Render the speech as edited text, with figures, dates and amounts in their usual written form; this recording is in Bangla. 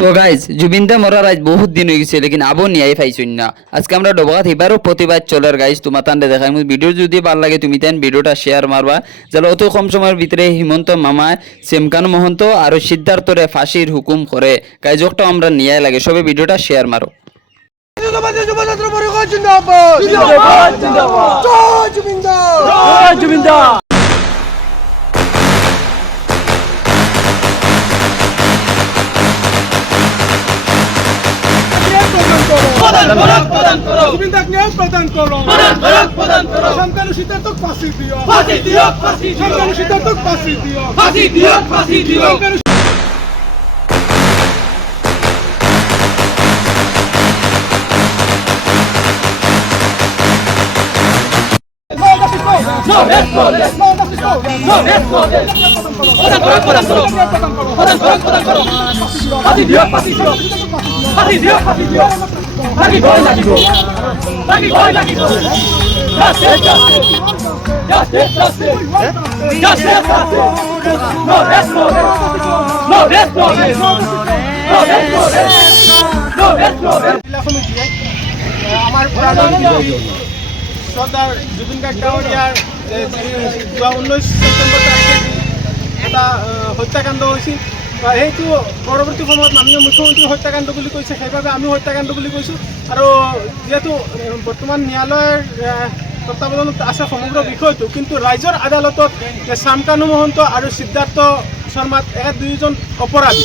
তো গাইজ জুবিনদা মরার আজ বহুত দিন হয়ে গেছে লেকিন আবো নিয়াই পাইছুন না। আজকে আমরা ডবগাত এবারও প্রতিবাদ চলার গাইজ তোমার তান্ডে দেখাই ভিডিও যদি ভালো লাগে তুমি তেন ভিডিওটা শেয়ার মারবা যেন অত কম সময়ের ভিতরে হিমন্ত মামা সেমকান মহন্ত আর সিদ্ধার্থরে ফাঁসির হুকুম করে গাইজ ওটা আমরা নিয়াই লাগে সবে ভিডিওটা শেয়ার মারো। সন্তান সিদ্ধার্থক ফাঁসি সন্তান সিদ্ধার্থক ফাঁসি আমার সর্দার জুবিন গার্গিয়ার 19 সেপ্টেম্বর তারিখে এটা হত্যাকাণ্ড হৈছিল সেইটো পৰৱৰ্তী সময়ত মাননীয় মুখ্যমন্ত্ৰী হত্যাকাণ্ড বুলি কৈছে, সেইভাবে আমি হত্যাকাণ্ড বুলি কৈছোঁ। আৰু যিহেতু বৰ্তমান ন্যায়ালয়ৰ তত্ত্বাৱধানত আছে সমগ্ৰ বিষয়টো, কিন্তু ৰাইজৰ আদালতত শামকানু মহন্ত আৰু সিদ্ধাৰ্থ শৰ্মাত দুয়োজন অপৰাধী